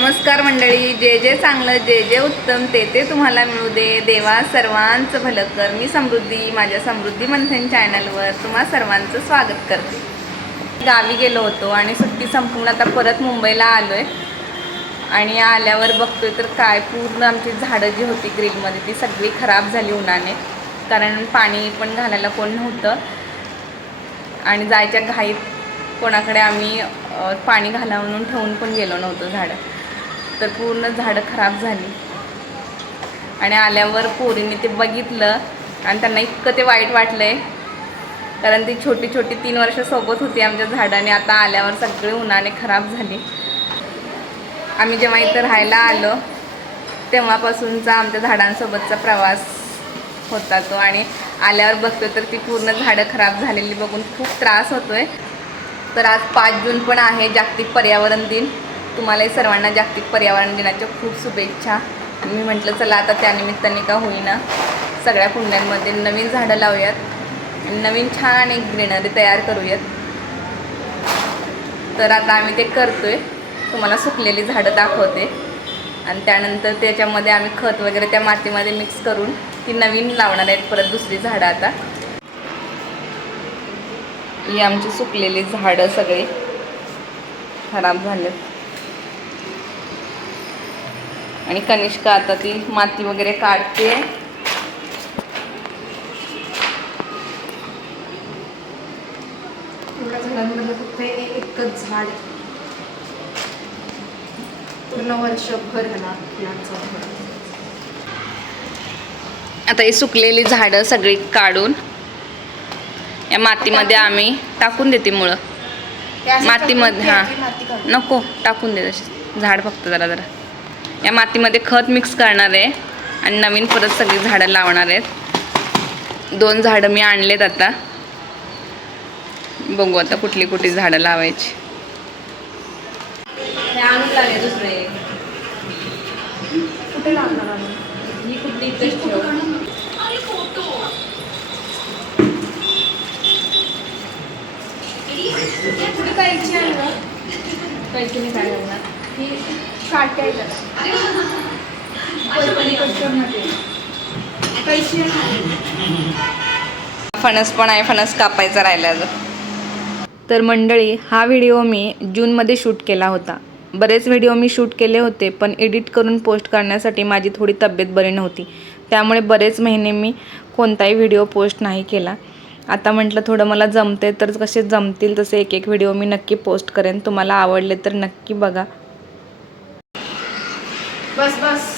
नमस्कार मंडळी जे जे चांगलं जे जे उत्तम ते ते तुम्हाला मिळू दे. देवा सर्वांचं भलं कर. मी समृद्धी माझ्या समृद्धी मंथन चॅनलवर तुम्हा सर्वांचं स्वागत करते. गावी गेलो होतो आणि सुट्टी संपून आता परत मुंबईला आलो आहे आणि आल्यावर बघतोय तर काय पूर्ण आमची झाडं जी होती ग्रीलमध्ये ती सगळी खराब झाली उन्हाने. कारण पाणी पण घालायला कोण नव्हतं. आणि जायच्या घाईत कोणाकडे आम्ही पाणी घालावून ठेवून पण गेलो नव्हतो झाडं. तर पूर्ण झाडं खराब झाली. आणि आल्यावर पोरीने ते बघितलं आणि त्यांना इतकं ते वाईट वाटलं आहे कारण ती छोटी छोटी तीन वर्ष सोबत होती आमच्या झाडाने आता आल्यावर सगळे उन्हाने खराब झाली. आम्ही जेव्हा इथं राहायला आलो तेव्हापासूनचा आमच्या झाडांसोबतचा प्रवास होता तो. आणि आल्यावर बघतो तर ती पूर्ण झाडं खराब झालेली बघून खूप त्रास होतोय. तर आज पाच जून पण आहे जागतिक पर्यावरण दिन. तुम्हालाही सर्वांना जागतिक पर्यावरण दिनाच्या खूप शुभेच्छा. मी म्हटलं चला आता त्यानिमित्ताने का होईना सगळ्या कुंड्यांमध्ये नवीन झाडं लावूयात नवीन छान एक ग्रीनरी तयार करूयात. तर आता आम्ही ते करतोय. तुम्हाला सुकलेली झाडं दाखवते. आणि त्यानंतर त्याच्यामध्ये आम्ही खत वगैरे त्या मातीमध्ये मिक्स करून ती नवीन लावणार आहेत परत दुसरी झाडं आता. ही आमची सुकलेली झाडं सगळी खराब झालेत. आणि कनिष्का आता ती माती वगैरे काढते. एकच झाड पूर्ण वर्षभर आता ही सुकलेली झाडं सगळी काढून या मातीमध्ये आम्ही टाकून देते मुळं. मातीमध्ये हां. नको टाकून दे तशी. झाड फक्त जरा जरा. या मातीमध्ये खत मिक्स करणार आहे. आणि नवीन परत सगळी झाडं लावणार आहेत. दोन झाडं मी आणलेत आता. बघू आता कुठली कुठली झाडं लावायची. दुसरे. कुठे लावणार काय ही आहे काय लावणार ही फणस पण आहे फणस कापायचा राहिला अजून. तर मंडळी हा व्हिडिओ मी जूनमध्ये शूट केला होता. बरेच व्हिडिओ मी शूट केले होते पण एडिट करून पोस्ट करण्यासाठी माझी थोडी तब्येत बरी नव्हती. त्यामुळे बरेच महिने मी कोणताही व्हिडिओ पोस्ट नाही केला. आता म्हटलं थोडं मला जमते तर कसे जमतील तसे एक एक व्हिडिओ मी नक्की पोस्ट करेन. तुम्हाला आवडले तर नक्की बघा. बस बस.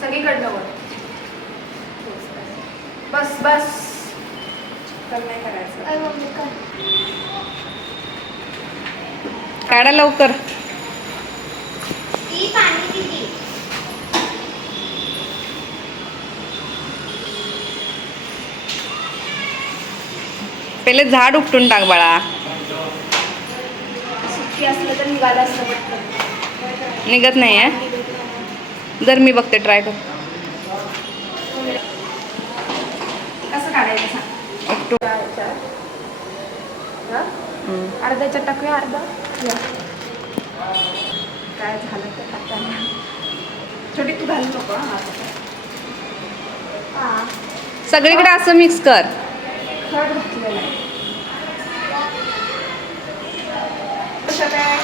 सगळीकडनं वर बस बस. तर नाही करायचं. काढा लवकर. ती पाणी दिली. पहिले झाड उपटून टाक बाळा. सुट्टी असलं तर निघालं असतं पटकन. निघत नाही आहे. जर मी बघते ट्राय कर. अर्ध्याच्या टाकूया अर्धा. काय झालं ते टाकताना छोटी तू घालू नको हा सगळीकडे असं मिक्स कर. खड घातलेलं आहे. कसं काय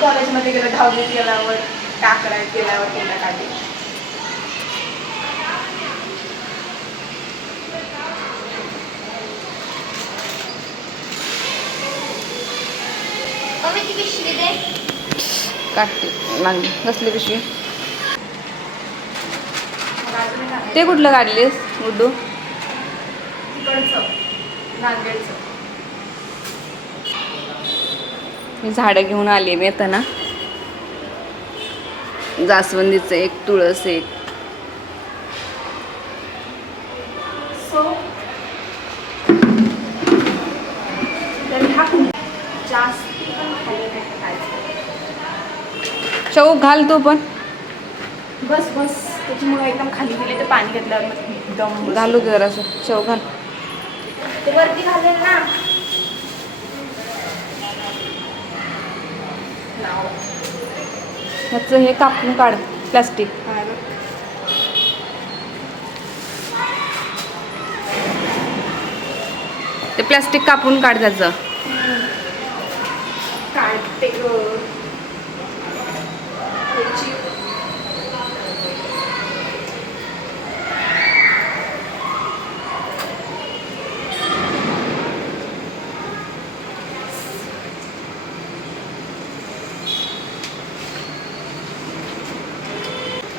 कॉलेजमध्ये गेलं दहावीत गेल्यावर टाकड्यात गेल्यावर केला काढली. मम्मी ती पिशवी दे. काढते. लागली कसली पिशवी. ते कुठलं काढलीस गुड्डू? मी झाडं घेऊन आली मी येताना जास्वंदीचं एक तुळस एक सो तर ह्या जास्ती पण खाली नाही टाकायचं शव घाल तू पण. बस बस. त्याच्यामुळे एकदम खाली गेले ते पाणी घेतल्यावर. घालू दे जरासं शव घाल. ते वरती घालेल ना. ह्याचं हे कापून काढ प्लास्टिक. ते प्लास्टिक कापून काढ त्याचं. काढते ग ह्याची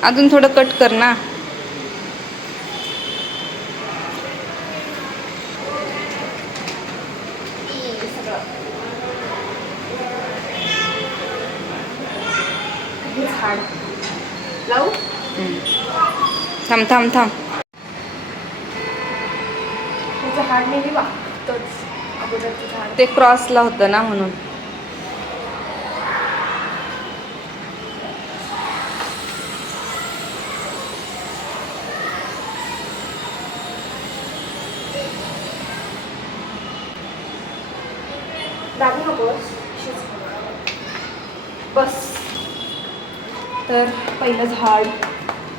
अजून थोडं कट कर ना. थांब थांब थांब. ते क्रॉसला होतं ना म्हणून. तर पहिलं झाड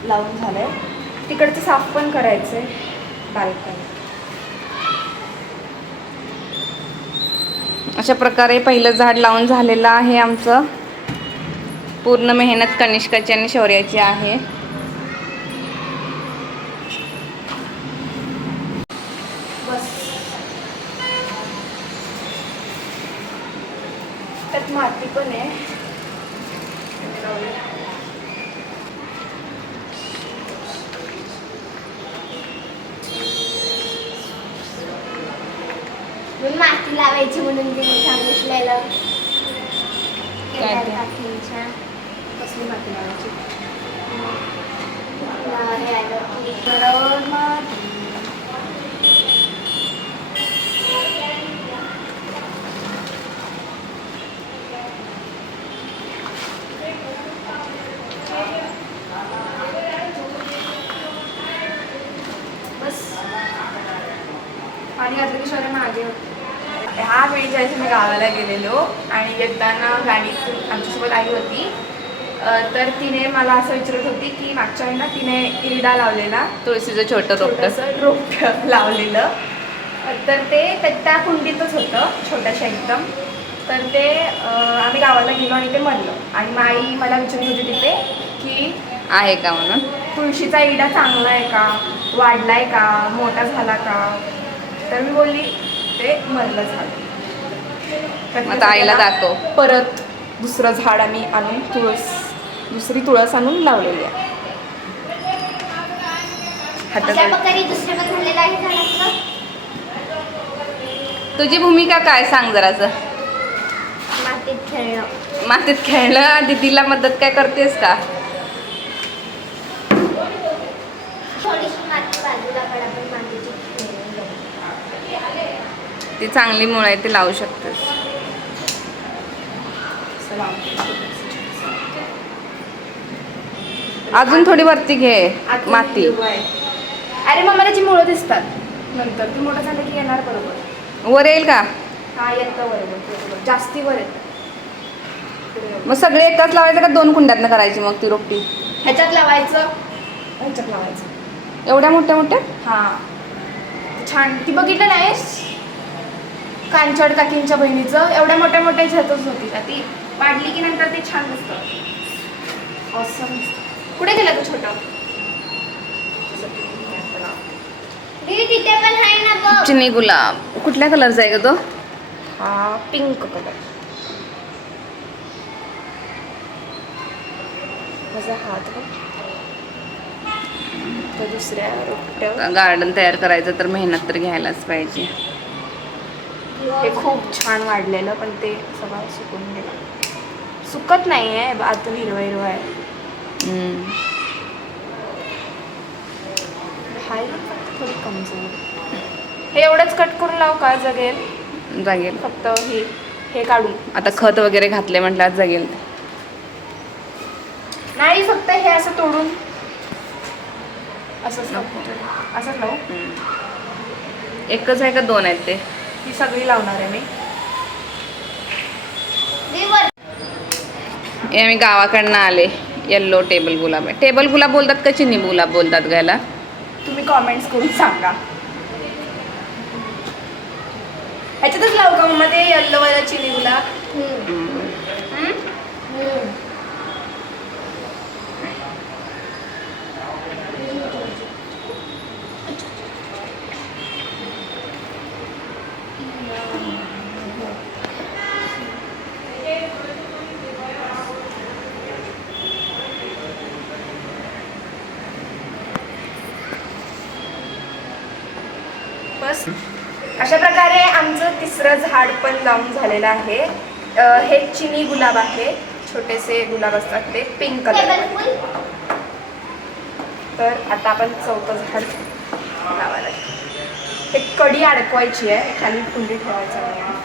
लावून झालं आहे तिकडचं साफ पण करायचं आहे बाल्कनी. अशा प्रकारे पहिलं झाड लावून झालेलं आहे आमचं. पूर्ण मेहनत कनिष्काची आणि शौर्याची आहे बस त्यात माती पण आहे मी माती लावायची म्हणून तिने सांगितलेलं काय ते? काकींच्या कसली माती लावायची आणि बस घातलं की शौर्य मागे ह्या वेळी जायचं मी गावाला गेलेलो आणि येताना गाडी आमच्यासोबत आई होती तर तिने मला असं विचारत होती की मागच्या वेळेला तिने इरडा लावलेला. तुळशीचं छोटं रोपटं. रोपटं लावलेलं. तर ते त्या- कुंडीतच होतं छोटंसं एकदम. तर ते आम्ही गावाला गेलो आणि ते मरलं. आणि मग आई मला विचारत होती तिथे की आहे का म्हणून? तुळशीचा इडा चांगला आहे का? वाढलाय का? मोठा झाला का? तर मी बोलली ते मरलं झालं. तर मग आता आईला दाखव. परत दुसरं झाड आम्ही आणून तुळस दुसरी तुळस आणून लावलेली आहे. तुझी भूमिका काय सांग जरासं. मातीत खेळणं. मातीत खेळणं दीदीला मदत काय करतेस का. ती चांगली मुळ आहे ती लावू शकतेस. अजून थोडी वरती घे आतून माती. आहे. अरे मग मला जी मुळं दिसतात. नंतर ती मोठं झालं की येणार बरोबर. वर येईल का? हा येतं बरोबर बरोबर. जास्ती वर येतं. मग सगळे एकाच लावायचं का दोन कुंड्यातनं करायची मग ती रोपटी? ह्याच्यात लावायचं. ह्याच्यात लावायचं. एवढ्या मोठ्या मोठ्या? हा. छान. ती बघितलं नाहीस कांचड काकींच्या बहिणीचं. एवढ्या मोठ्या मोठ्या ह्याच्यातच होती. ती वाढली की नंतर ते छान दिसतं. Awesome दिसतं. कुठे गेलं तू छोटं? चिनी गुलाब. कुठल्या कलरचा आहे का तो? हा पिंक कलर माझा हात दुसऱ्या गार्डन तयार करायचं तर मेहनत तर घ्यायलाच पाहिजे. हे खूप छान वाढलेलं पण ते सगळं सुकून गेलं. सुकत नाही आहे आतून हिरवं हिरवं आहे. हम्म. हाय फक्त थोडी कमजोर हे एवढंच कट करून लाव का? जगेल. जागेल. फक्त हे हे काढून. आता खत वगैरे घातले म्हटल्यावर जगेल. नाही फक्त हे असं तोडून. असंच लावू. असंच लावू. एकच आहे का दोन आहेत ते? ही सगळी लावणार आहे मी. हे आम्ही गावाकडनं आले. येल्लो टेबल गुलाब आहे. टेबल गुलाब बोलतात का चिनी गुलाब बोलतात गायला तुम्ही कॉमेंट्स करून सांगा. ह्याच्यातच लावू का मग ते येल्लो वाला चिनी गुलाब? अशा प्रकारे आमचं तिसरं झाड पण लावून झालेलं आहे हे चिनी गुलाब आहे छोटेसे गुलाब असतात ते पिंक कलर तर आता आपण चौथं झाड लावायला. ते कडी अडकवायची आहे खाली कुंडी ठेवायचं नाही.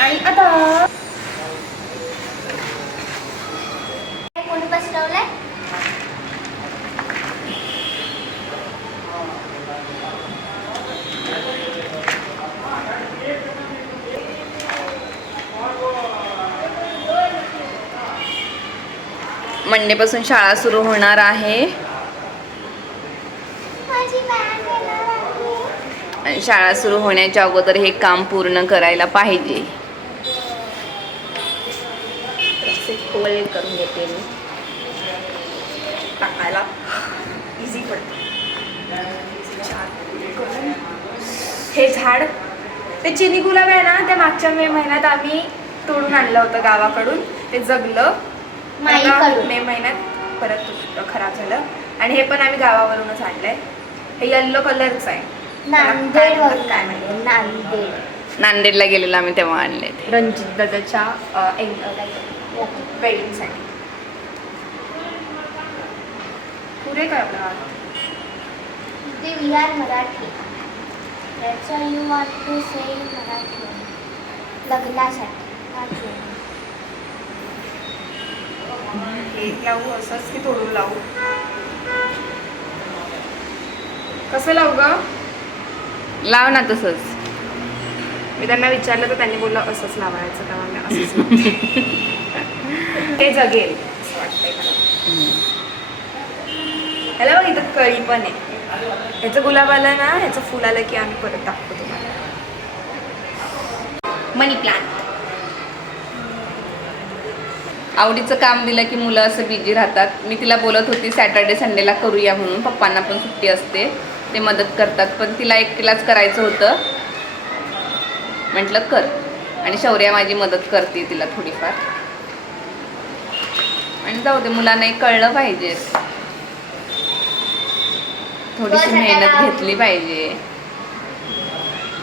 आणि आता कोणी पसरवलंय मंडेपासून शाळा सुरू होणार आहे. शाळा सुरू होण्याच्या अगोदर हे काम पूर्ण करायला पाहिजे. करून घेते मी. टाकायला. इझी पडते. हे झाड ते चिनी गुलाब आहे ना ते मागच्या मे महिन्यात आम्ही तोडून आणलं होतं गावाकडून. ते जगलं. माईकडून. मे महिन्यात परत खराब झालं. आणि हे पण आम्ही गावावरूनच आणलंय. हे येल्लो कलरचं आहे. नांदेड काय माहिती? नांदेडला गेलेलो आम्ही तेव्हा आणले ते. रणजित दादाच्या वेडिंगसाठी पुरे काय आपला ते मराठी. त्याचा you want to say Marathi. लग्नासाठी. हे लावू असंच की तोडून लावू? कसं लावू ग? लाव ना तसंच. मी त्यांना विचारलं तर त्यांनी बोललं असंच लावायचं तेव्हा मी असंच. ते जगेल असं वाटतंय मला. ह्याला बघ इथं कळी पण आहे. ह्याचं गुलाब आलं ना ह्याचं फुल आलं की आम्ही परत टाकतो तुम्हाला. मनी प्लांट आवडीचं काम दिलं की मुलं असं बिझी राहतात. मी तिला बोलत होती सॅटर्डे संडेला करूया म्हणून. पप्पांना पण सुट्टी असते. ते मदत करतात. पण तिला एकटीलाच करायचं होतं. म्हटलं कर. आणि शौर्या माझी मदत करते तिला थोडीफार. आणि जाऊ दे मुलांनाही कळलं पाहिजे. थोडीशी मेहनत घेतली पाहिजे.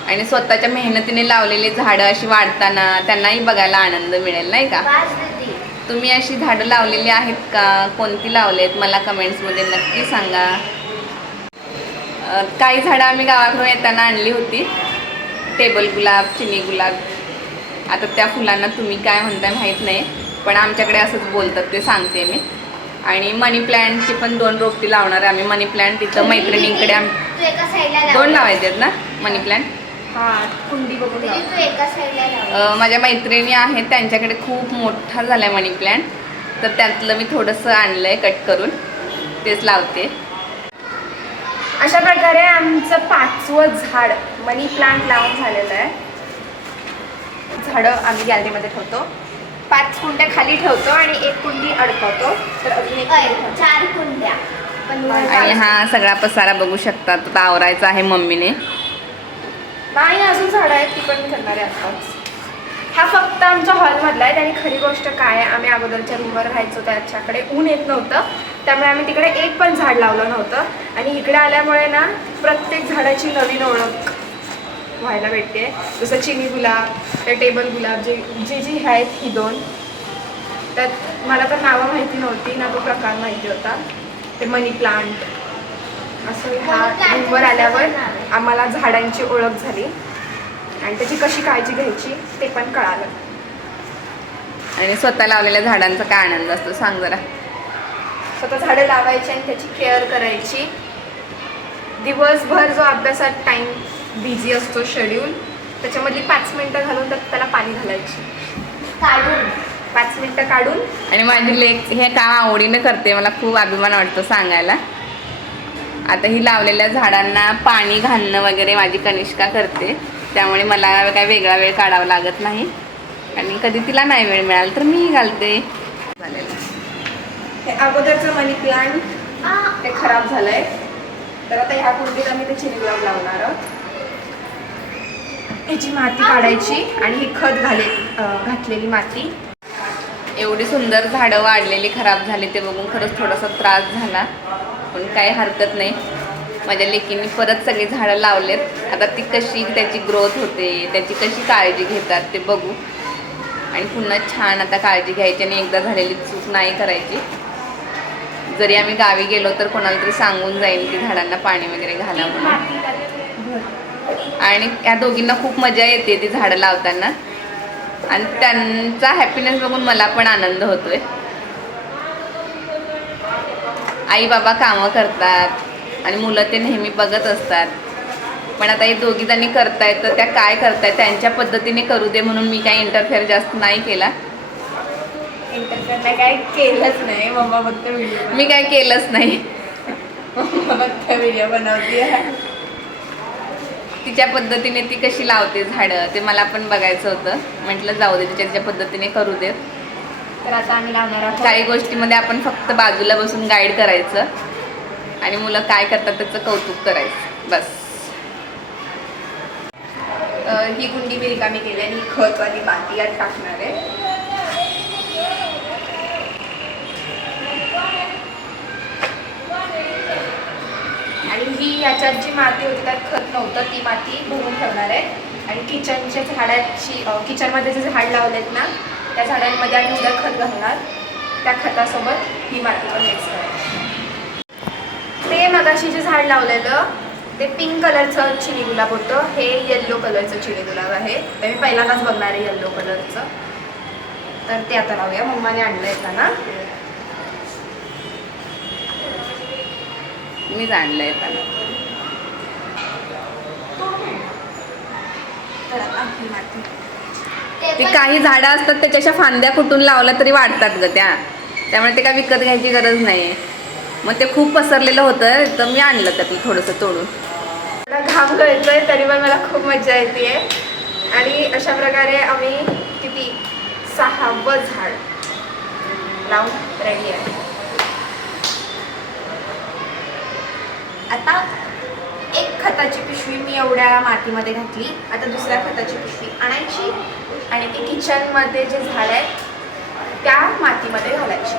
आणि स्वतःच्या मेहनतीने लावलेली झाडं अशी वाढताना त्यांनाही बघायला आनंद मिळेल नाही का. तुम्ही अशी झाडं लावलेली आहेत का? कोणती लावलेत? मला कमेंट्समध्ये नक्की सांगा. काही झाडं आम्ही गावाकडून येताना आणली होती. टेबल गुलाब चिनी गुलाब. आता त्या फुलांना तुम्ही काय म्हणताय माहीत नाही पण आमच्याकडे असंच बोलतात ते सांगते मी. आणि मनी प्लॅन्टची पण दोन रोपटी लावणार आहे आम्ही. मनी प्लॅन्ट तिथं मैत्रिणींकडे आम दोन लावायचे आहेत ना मनी प्लॅन्ट कुंडी बघून एका साईडला. अ, माझ्या मैत्रिणी आहेत त्यांच्याकडे खूप मोठा झाला आहे मनी प्लॅन्ट तर त्यातलं मी थोडंसं आणलं आहे कट करून. तेच लावते. अशा प्रकारे आमचं पाचवं झाड मनी प्लांट लावून झालेलं आहे. झाडं आम्ही गॅलरीमध्ये ठेवतो. पाच कुंड्या खाली ठेवतो आणि एक कुंडी अडकवतो. तर अजून एक. चार कुंड्या. पण आणि हा सगळा पसारा बघू शकता आवरायचा आहे मम्मीने. नाही अजून झाडं आहेत ती पण मी करणार आहे आत्ताच. हा फक्त आमच्या हॉलमधला आहे. आणि खरी गोष्ट काय आहे? आम्ही अगोदरच्या रूमवर राहायचो त्याच्याकडे ऊन येत नव्हतं. त्यामुळे आम्ही तिकडे एक पण झाड लावलं नव्हतं. आणि इकडे आल्यामुळे ना प्रत्येक झाडाची नवीन ओळख व्हायला भेटते. जसं चिनी गुलाब ते टेबल गुलाब जे जी जी आहेत ही दोन. त्यात मला तर नावं माहिती नव्हती ना तो प्रकार माहिती होता. ते मनी प्लांट. असं ह्या रूमवर आल्यावर? आम्हाला झाडांची ओळख झाली. आणि त्याची कशी काळजी घ्यायची ते पण कळालं. आणि स्वतः लावलेल्या झाडांचा काय आनंद असतो सांग जरा. स्वतः झाडं लावायची आणि त्याची केअर करायची. दिवसभर जो अभ्यासात टाइम बिझी असतो शेड्यूल त्याच्यामधली पाच मिनिटं घालून त्यात त्याला पाणी घालायची. काढून. पाच मिनिटं काढून. आणि माझी लेख हे काम आवडीनं करते मला खूप अभिमान वाटतो सांगायला. आता ही लावलेल्या झाडांना पाणी घालणं वगैरे माझी कनिष्का करते. त्यामुळे मला काय वेगळा वेळ काढावा लागत नाही. आणि कधी तिला नाही वेळ मिळाला तर मी घालते. हे अगोदरचं मनी प्लांट ते खराब झालंय. तर आता ह्या कुंडीत आम्ही ते चिनी गुलाब लावणार. आहोत ह्याची माती काढायची आणि ही खत घाले घातलेली माती. एवढी सुंदर झाडं वाढलेली खराब झाली ते बघून खरंच थोडासा त्रास झाला. पण काही हरकत नाही. माझ्या लेकींनी परत सगळी झाडं लावलेत. आता ती कशी त्याची ग्रोथ होते त्याची कशी काळजी घेतात ते बघू. आणि पुन्हा छान आता काळजी घ्यायची आणि एकदा झालेली चूक नाही करायची. जरी आम्ही गावी गेलो तर कोणाला तरी सांगून जाईल की झाडांना पाणी वगैरे घाला म्हणून. आणि या दोघींना खूप मजा येते ती झाडं लावताना. आणि त्यांचा हॅपीनेस बघून मला पण आनंद होतोय. आई बाबा कामं करतात आणि मुलं ते नेहमी बघत असतात. पण आता हे दोघी जणी करतायत तर त्या काय करतायत त्यांच्या पद्धतीने करू दे म्हणून मी काही इंटरफेअर जास्त नाही केला. काय केलंच नाही. मम्मा फक्त व्हिडिओ मी काय केलंच नाही. मम्मा फक्त व्हिडिओ बनवते. तिच्या पद्धतीने ती कशी लावते झाडं ते मला पण बघायचं होतं. म्हटलं जाऊ दे तिच्या तिच्या पद्धतीने करू देत तर आता आम्ही लावणार आहोत. काही गोष्टीमध्ये आपण फक्त बाजूला बसून गाईड करायचं. आणि मुलं काय करतात त्याचं कौतुक करायचं. बस. ही गुंडी मी रिकामी केली आणि ही खत आणि माती यात टाकणार आहे. आणि ही याच्यात जी माती होती त्यात खत नव्हतं. ती माती भरून ठेवणार आहे. आणि किचनच्या झाडाची किचनमध्ये जे झाड लावलेत ना त्या झाडांमध्ये आम्ही उद्या खत घालणार. त्या खतासोबत ही माती पण मिक्स करायची ते मगाशी जे झाड लावलेलं ते पिंक कलरचं चिनी गुलाब होतं. हे येल्लो कलरचं चिनी गुलाब आहे. ते मी पहिल्यांदाच बघणार आहे येल्लो कलरचं तर ते आता लावूया. मम्माने आणलं येताना मी जाणलं येताना तर ही माती. ते काही झाडं असतात त्याच्या फांद्या कुठून लावल्या तरी वाढतात ग त्या. त्यामुळे ते काय विकत घ्यायची गरज नाही. मग ते खूप पसरलेलं होतं तर मी आणलं त्यातलं थोडंसं तोडून. मला घाम गळतोय तरी पण मला खूप मजा येते आणि अशा प्रकारे आम्ही किती? सहावं झाड लावून रेडी आहे. आता एक खताची पिशवी मी एवढ्या मातीमध्ये घातली. आता दुसऱ्या खताची पिशवी आणायची आणि ती किचनमध्ये जे झाड आहेत त्या मातीमध्ये घालायची.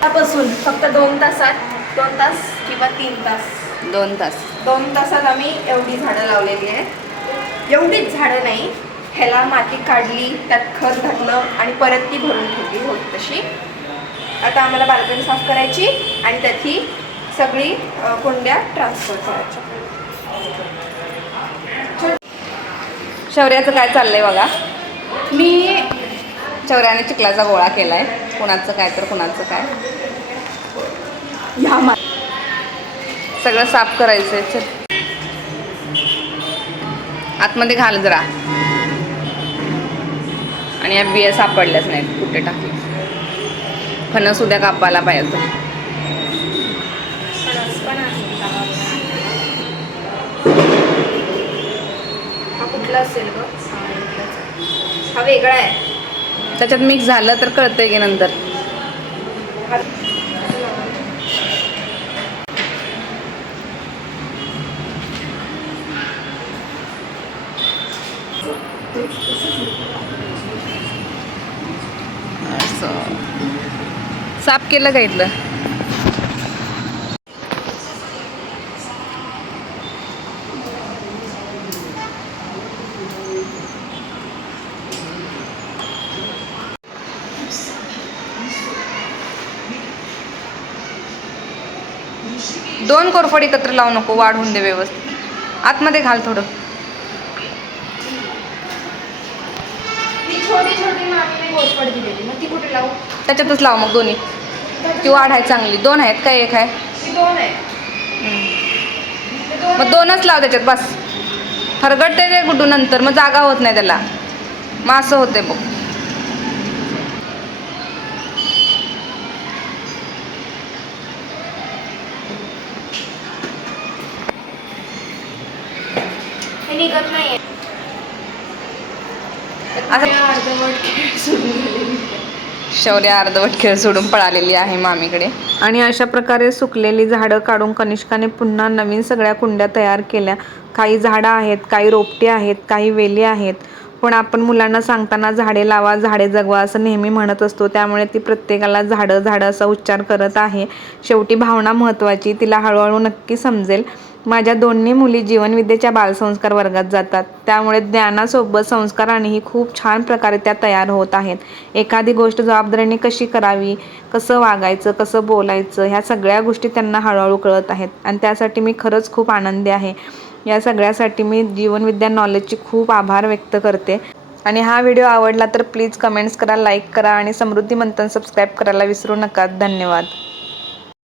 त्यापासून फक्त दोन तासात दोन तास किंवा तीन तास. दोन तास. दोन तासात आम्ही एवढी झाडं लावलेली आहेत. एवढीच झाडं नाही ह्याला माती काढली त्यात खत घातलं आणि परत ती भरून ठेवली होती तशी. आता आम्हाला बाल्कनी साफ करायची आणि त्यात ही सगळी कुंड्या ट्रान्सफर करायच्या. शौर्याचं काय चाललंय बघा? मी शौर्याने चिखलाचा गोळा केलाय. कुणाचं काय तर कुणाचं काय. ह्या मा सगळं साफ करायचंय. चल. आतमध्ये घाल जरा. आणि या बिया सापडल्याच नाहीत. कुठे टाकले? फणस उद्या कापायला पाहिजे हा असेल ग हा, वेगळा आहे. त्याच्यात मिक्स झालं तर कळतंय की नंतर. हा साफ केलं का इथलं? कोरफड एकत्र लावू नको वाढवून दे व्यवस्थित. आतमध्ये घाल थोडं. त्याच्यातच लाव मग दोन्ही. ती वाढ आहे चांगली. दोन आहेत काय एक आहे? मग दोनच लाव त्याच्यात बस. हरगडते ते गुड्डू नंतर मग जागा होत नाही त्याला. मग असं होते बघ. निघत नाहीये. शौर्य अर्धवट खेळ सोडून पळालेली आहे मामीकडे. आणि अशा प्रकारे सुकलेली झाडं काढून कनिष्काने पुन्हा नवीन सगळ्या कुंड्या तयार केल्या. काही झाडं आहेत काही रोपटी आहेत काही वेली आहेत. पण आपण मुलांना सांगताना झाडे लावा झाडे जगवा असं नेहमी म्हणत असतो. त्यामुळे ती प्रत्येकाला झाडं झाडं असा उच्चार करत आहे. शेवटी भावना महत्त्वाची तिला हळूहळू नक्की समजेल. माझ्या दोन्ही मुली जीवनविद्येच्या बालसंस्कार वर्गात जातात. त्यामुळे ज्ञानासोबत संस्कारानेही खूप छान प्रकारे त्या तयार होत आहेत. एखादी गोष्ट जबाबदारीने कशी करावी कसं वागायचं कसं बोलायचं ह्या सगळ्या गोष्टी त्यांना हळूहळू कळत आहेत. आणि त्यासाठी मी खरंच खूप आनंदी आहे. या सगळ्यासाठी मी जीवनविद्या नॉलेजची खूप आभार व्यक्त करते. आणि हा व्हिडिओ आवडला तर प्लीज कमेंट्स करा लाईक करा आणि समृद्धी मंथन सबस्क्राईब करायला विसरू नका. धन्यवाद.